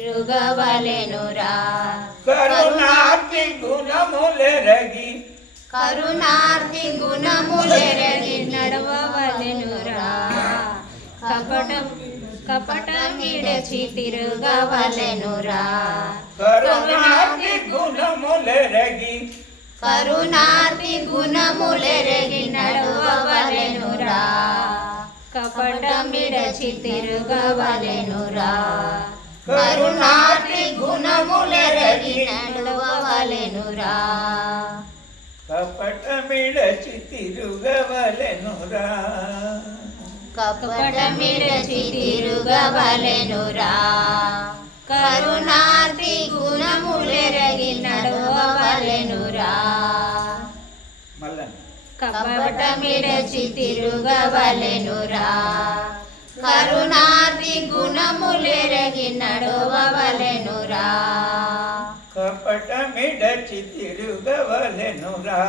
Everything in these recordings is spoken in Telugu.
తిరుగవలెనురా కరుణాతి గుణములెరగి కరుణార్థి గుణములెరగి నడవవలెనురా. కపటం కపటం విడచి తిరుగవలెనురా. కరుణాతి గుణములెరగి కరుణార్థి గుణములెరగి నడవవలెనురా. కపటం విడచి తిరుగవలెనురా. కరుణార్థి గుణములెరగి నడవవలెనురా కపటమిడచి తిరుగవలెనురా. కపటమిడచి తిరుగవలెనురా. కరుణార్థి గుణములెరగి నడవవలెనురా కపటమిడచి తిరుగవలెనురా. కపటమిడచి తిరుగవలెనురా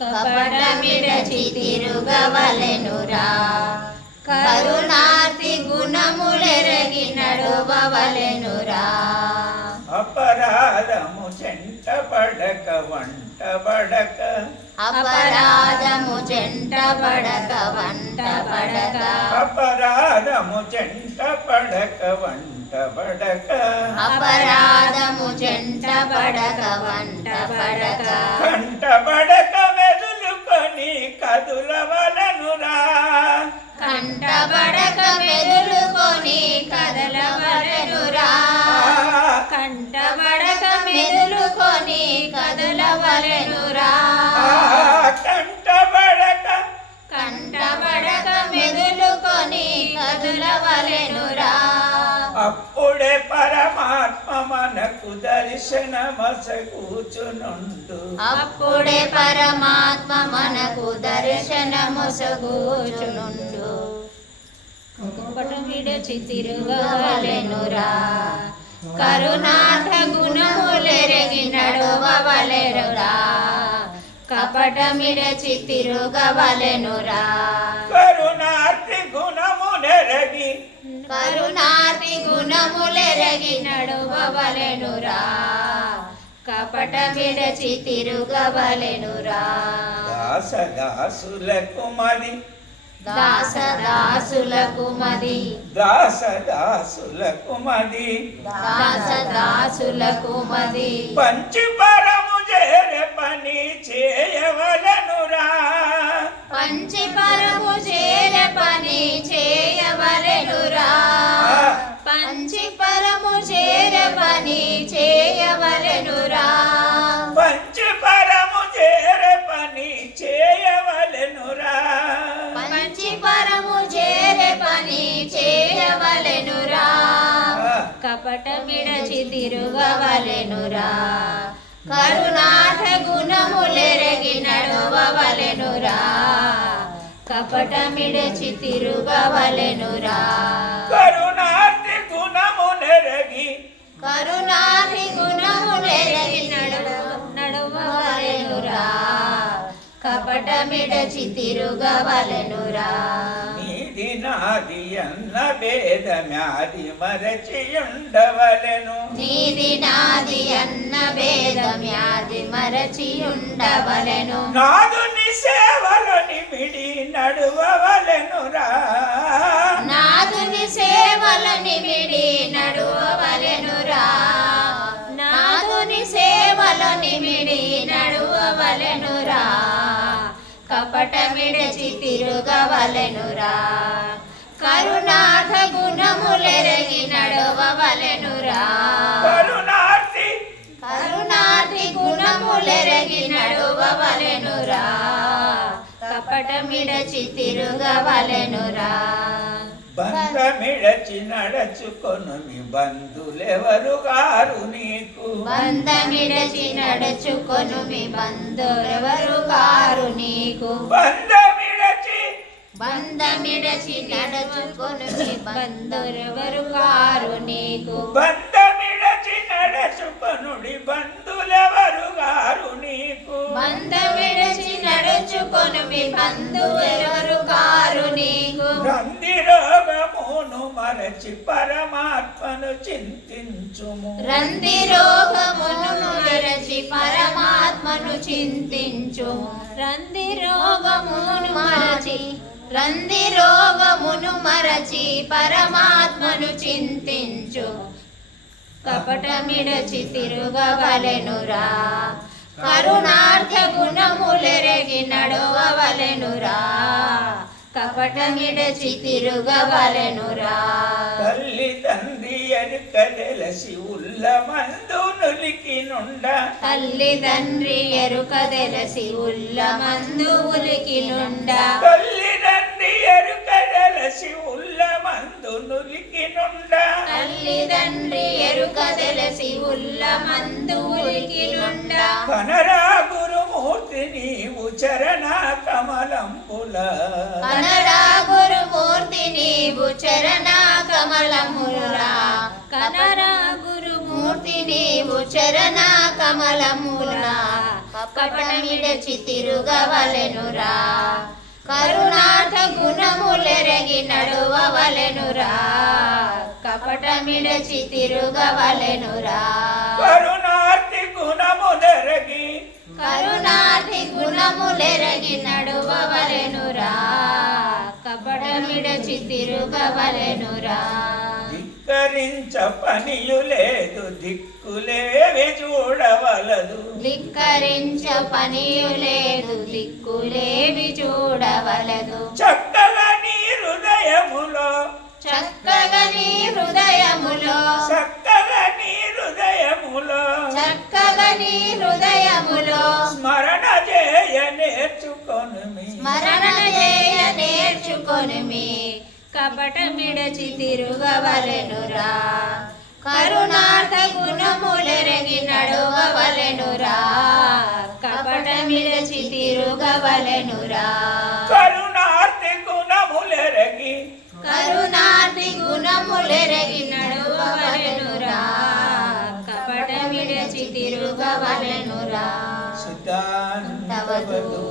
కపటమిడచి తిరుగవలెనురా కరుణార్థి గుణములెరగి నడవవలెనురా అపరాధము చెంట పడక వంట పడక అపరాధము చెంట పడక వంట పడక. అపరాధము చెంట పడక వంట పడక. అపరాధము చెంట పడక వంట పడక. కంట పడక వెదులుకొని కదులవలనురా కంట పడక మెదులుకొని కదలవలెనురా కంట పడక మెదులుకొని కదలవలెనురా కంట పడక కంట పడక మెదులుకొని కదలవలెనురా అప్పుడే పరమాత్మ మనకు దర్శనమసకూచునుండు అప్పుడే పరమాత్మ మనకు దర్శనముసగూచునుండు. కపటం విడచి తిరుగవలెనురా కరుణార్థ గుణములెరగి నడువవలెనురా కపటమిడచి తిరుగవలెనురా కరుణార్థి గుణమునెరగి కరుణార్థి గుణములెరగి నడువవలెనురా కపటమిడచి తిరుగవలెనురా దాసదాసులకు మది దాస దాసులకు మది దాసదాసులకు మది దాస దాసులకు మది పంచి పరము చేరే పని చేయవలనురా. పంచి పరము చేర పని చేయవలెనురా. పంచి పరము చేర పని చేయవలెనురా కపట విడచి తిరుగవలెనురా కరుణాథ గుణములెరగి నడవవలెనురా. కపట మిడచి తిరుగవలెనురా కరుణార్థి గుణమునెరగి కరుణాథి గుణములెరగి నడవ నడవవలెనురా కపట మిడచి తిరుగవలెనురా నీది నాది అన్న భేదమ్యాది మరచియుండవలెను. నీది నాది అన్న భేదమ్యాది మరచి ఉండవలెను నాదుని సేవలు నిమిడి నడువవలెనురా నాదుని సేవలని విడి నడువవలెనురా నాదుని సేవలని విడి నడువవలెనురా కపట విడచి తిరుగవలెనురా కరుణాథ గుణములెరగి నడువవలెనురా. కరుణార్థి. కరుణాది గుణములెరగి నడువవలెనురా. కపట మిడచి తిరుగవలెనురా నడచుకొను మీ బంధులెవరు గారు నీకు? బంధమిడచి నడుచుకొను మీ బంధురెవరు కారు నీకు? బంధమిడచి బంధమిడచి నడుచుకొను మీ బంధురెవరు కారు నీకు? బంధమిడచి నడచుకొనుడి బంధులెవరు గారు నీకు? బంధమిడచి నడుచుకొను మీ బంధువులెవరు కారు నీకు? మరచి పరమాత్మను చింతించుము. రంది రోగమును మరచి పరమాత్మను చింతించు రంది రోగమును మరచి రంది రోగమును మరచి పరమాత్మను చింతించు కపటమిడచి తిరుగవలెనురా. కరుణార్థ గుణములెరగి నడవవలెనురా. కపటమిడచి తిరుగవలెనురా తల్లి తండ్రి ఎరుక తెలిసి ఉల్ల మందు నులికి నుండ. తల్లి తండ్రి ఎరుక తెలసి ఉల్ల మందు ఉలికి నుండా. తల్లి తండ్రి ఎరుక తెలిసి ఉల్ల మందు నులికి నుండ. తల్లి తండ్రి ఎరుక తెలసి ఉల్ల మందు ఉలికి నుండా. కనరా గురుమూర్తి నీవు చరణ కమలంబుల కనడా గురుమూర్తి నీవు చరణ కమలములా. కనరా గురుమూర్తి నీవు చరణ కమలములా. కపటమిడచి తిరుగవలెనురా కరుణార్థ గుణములెరగి నడువవలెనురా. కపటమిడచి తిరుగవలెనురా తిరుగవలెనురా. ధిక్కరించ పనియు లేదు దిక్కులేవి చూడవలదు. ధిక్కరించ పనియు లేదు దిక్కులేవి చూడవలదు. చక్కగా నీ హృదయములో చక్కగా నీ హృదయములో చక్కగా నీ హృదయములో చక్కగా నీ హృదయములో స్మరణ చేయ నేర్చుకొను స్మరణ చేయ నేర్చుకొని మీ కపటమిడచి తిరుగవలెనురా. కరుణార్థ గుణములెరగి నడువవలెనురా. కపటమిడచి తిరుగవలెనురా. కరుణార్తి గుణములెరగి కరుణార్థి గుణములెరగి నడువవలెనురా. కపటమిడచి తిరుగవలెనురా. సిద్ధాంతవధూత చింతన శ్రీ